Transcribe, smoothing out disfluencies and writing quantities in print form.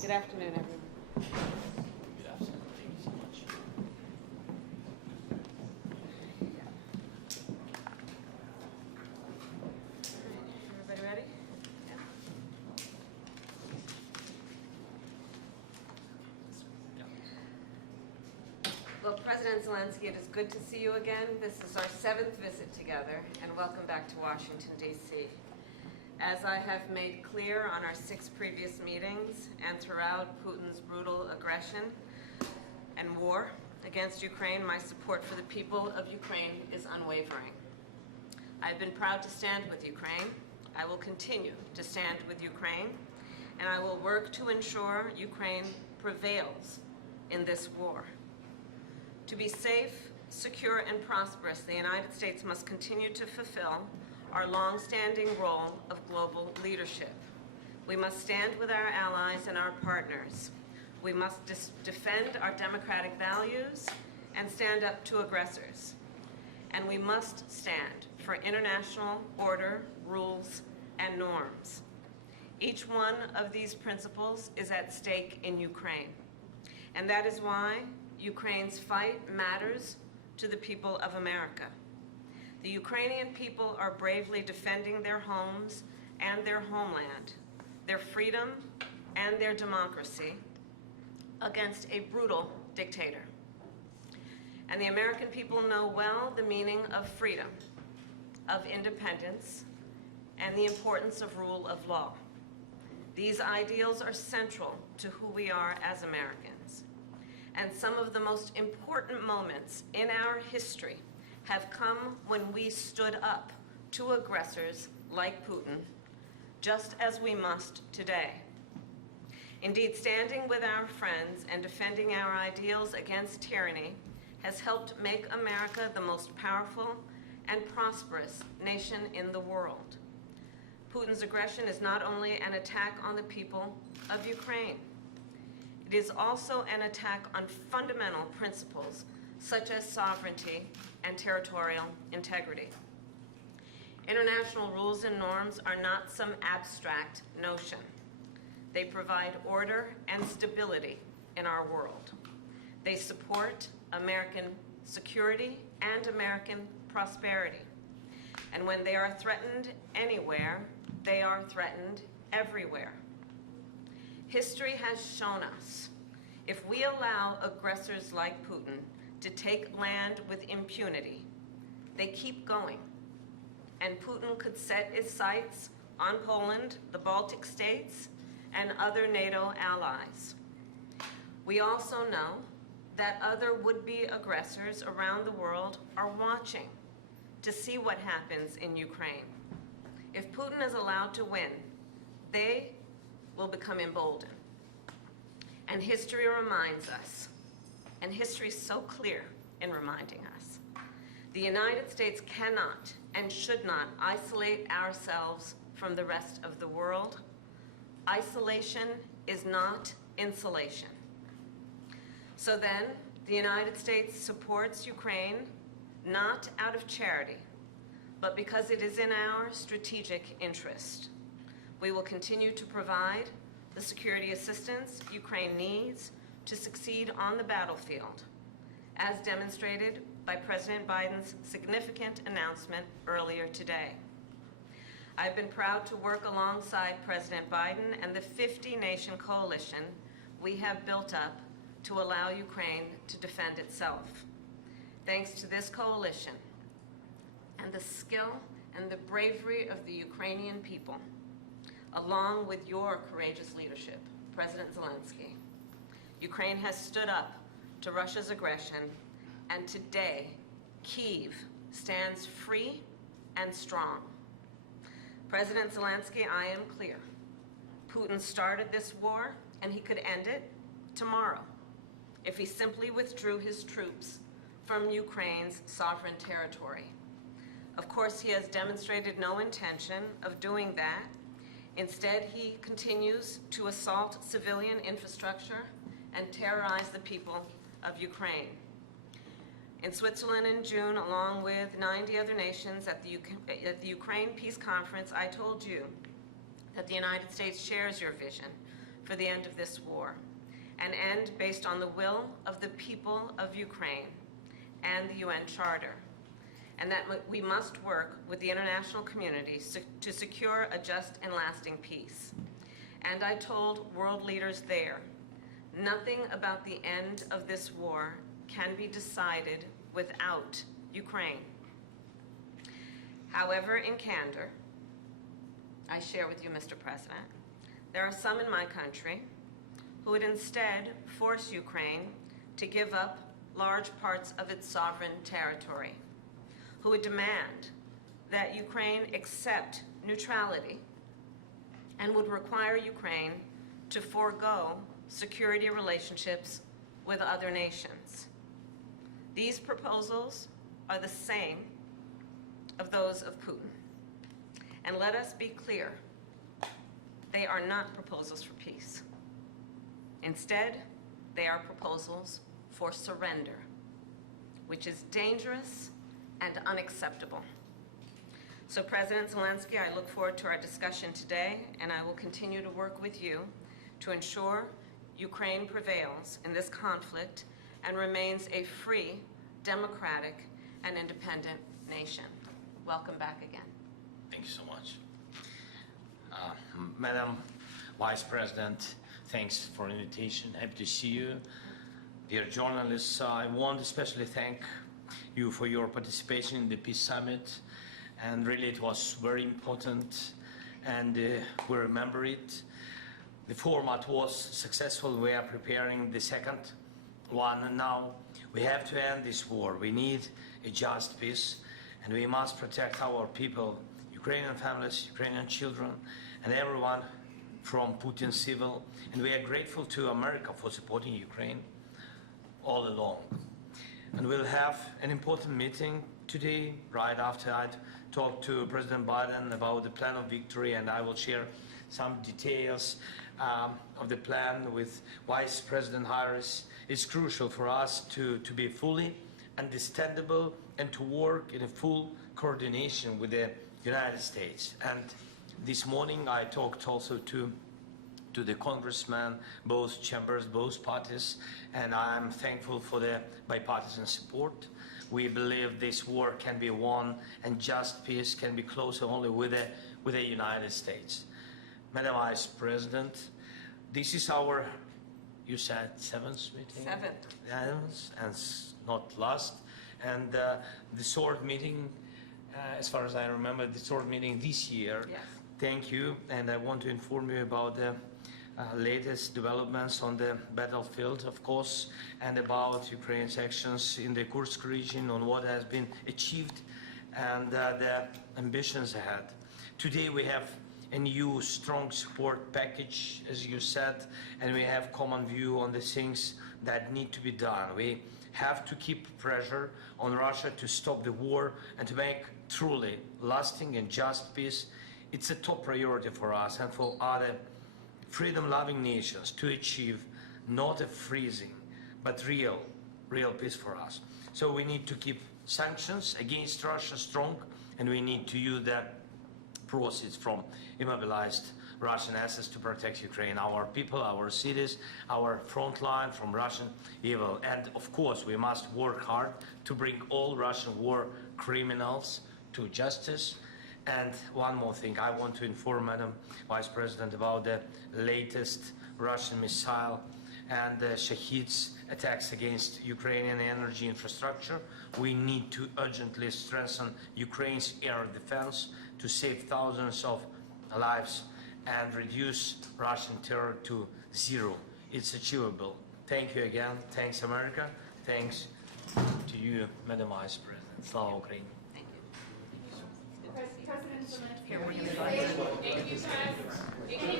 Good afternoon, everyone. Good afternoon. Thank you so much. Everybody ready? Yeah. Well, President Zelensky, it is good to see you again. This is our 7th visit together, and welcome back to Washington, D.C. As I have made clear on our 6 previous meetings and throughout Putin's brutal aggression and war against Ukraine, my support for the people of Ukraine is unwavering. I've been proud to stand with Ukraine. I will continue to stand with Ukraine, and I will work to ensure Ukraine prevails in this war. To be safe, secure, and prosperous, the United States must continue to fulfill our long-standing role of global leadership. We must stand with our allies and our partners. We must defend our democratic values and stand up to aggressors. And we must stand for international order, rules, and norms. Each one of these principles is at stake in Ukraine. And that is why Ukraine's fight matters to the people of America. The Ukrainian people are bravely defending their homes and their homeland, their freedom and their democracy against a brutal dictator. And the American people know well the meaning of freedom, of independence, and the importance of rule of law. These ideals are central to who we are as Americans. And some of the most important moments in our history have come when we stood up to aggressors like Putin, just as we must today. Indeed, standing with our friends and defending our ideals against tyranny has helped make America the most powerful and prosperous nation in the world. Putin's aggression is not only an attack on the people of Ukraine, it is also an attack on fundamental principles such as sovereignty and territorial integrity. International rules and norms are not some abstract notion. They provide order and stability in our world. They support American security and American prosperity. And when they are threatened anywhere, they are threatened everywhere. History has shown us, if we allow aggressors like Putin to take land with impunity, they keep going. And Putin could set his sights on Poland, the Baltic states, and other NATO allies. We also know that other would-be aggressors around the world are watching to see what happens in Ukraine. If Putin is allowed to win, they will become emboldened. And history reminds us, and history is so clear in reminding us, the United States cannot and should not isolate ourselves from the rest of the world. Isolation is not insulation. So then, the United States supports Ukraine not out of charity, but because it is in our strategic interest. We will continue to provide the security assistance Ukraine needs to succeed on the battlefield, as demonstrated by President Biden's significant announcement earlier today. I've been proud to work alongside President Biden and the 50-nation coalition we have built up to allow Ukraine to defend itself. Thanks to this coalition and the skill and the bravery of the Ukrainian people, along with your courageous leadership, President Zelensky, Ukraine has stood up to Russia's aggression, and today, Kyiv stands free and strong. President Zelensky, I am clear. Putin started this war, and he could end it tomorrow if he simply withdrew his troops from Ukraine's sovereign territory. Of course, he has demonstrated no intention of doing that. Instead, he continues to assault civilian infrastructure and terrorize the people of Ukraine. In Switzerland in June, along with 90 other nations at the Ukraine Peace Conference, I told you that the United States shares your vision for the end of this war, an end based on the will of the people of Ukraine and the UN Charter, and that we must work with the international community to secure a just and lasting peace. And I told world leaders there, nothing about the end of this war can be decided without Ukraine. However, in candor, I share with you, Mr. President, there are some in my country who would instead force Ukraine to give up large parts of its sovereign territory, who would demand that Ukraine accept neutrality and would require Ukraine to forego security relationships with other nations. These proposals are the same of those of Putin. And let us be clear, they are not proposals for peace. Instead, they are proposals for surrender, which is dangerous and unacceptable. So President Zelensky, I look forward to our discussion today, and I will continue to work with you to ensure Ukraine prevails in this conflict and remains a free, democratic, and independent nation. Welcome back again. Thank you so much. Madam Vice President, thanks for the invitation. Happy to see you. Dear journalists, I want to especially thank you for your participation in the Peace Summit. And really it was very important, and we remember it. The format was successful. We are preparing the second one, and now we have to end this war. We need a just peace, and we must protect our people, Ukrainian families, Ukrainian children, and everyone from Putin's civil. And we are grateful to America for supporting Ukraine all along. And we'll have an important meeting today, right after I'd talked to President Biden about the plan of victory, and I will share some details of the plan with Vice President Harris. It's crucial for us to be fully understandable and to work in a full coordination with the United States. And this morning I talked also to the congressmen, both chambers, both parties, and I'm thankful for the bipartisan support. We believe this war can be won and just peace can be closer only with the United States. Madam Vice President, this is our, you said, seventh meeting? Seventh. Yes, and not last. And the third meeting, as far as I remember, the third meeting this year. Yes. Thank you, and I want to inform you about the latest developments on the battlefield, of course, and about Ukraine's actions in the Kursk region, on what has been achieved and the ambitions ahead. Today we have a new strong support package, as you said, and we have common view on the things that need to be done. We have to keep pressure on Russia to stop the war and to make truly lasting and just peace. It's a top priority for us and for other freedom-loving nations to achieve not a freezing, but real peace for us. So we need to keep sanctions against Russia strong, and we need to use the proceeds from immobilized Russian assets to protect Ukraine, our people, our cities, our front line from Russian evil. And of course, we must work hard to bring all Russian war criminals to justice. And one more thing, I want to inform Madam Vice President about the latest Russian missile and the Shahid's attacks against Ukrainian energy infrastructure. We need to urgently strengthen Ukraine's air defense to save thousands of lives and reduce Russian terror to zero. It's achievable. Thank you again. Thanks, America. Thanks to you, Madam Vice President. Slava Ukraini. Thank you. President Zelensky, Here, we're can gonna you go say,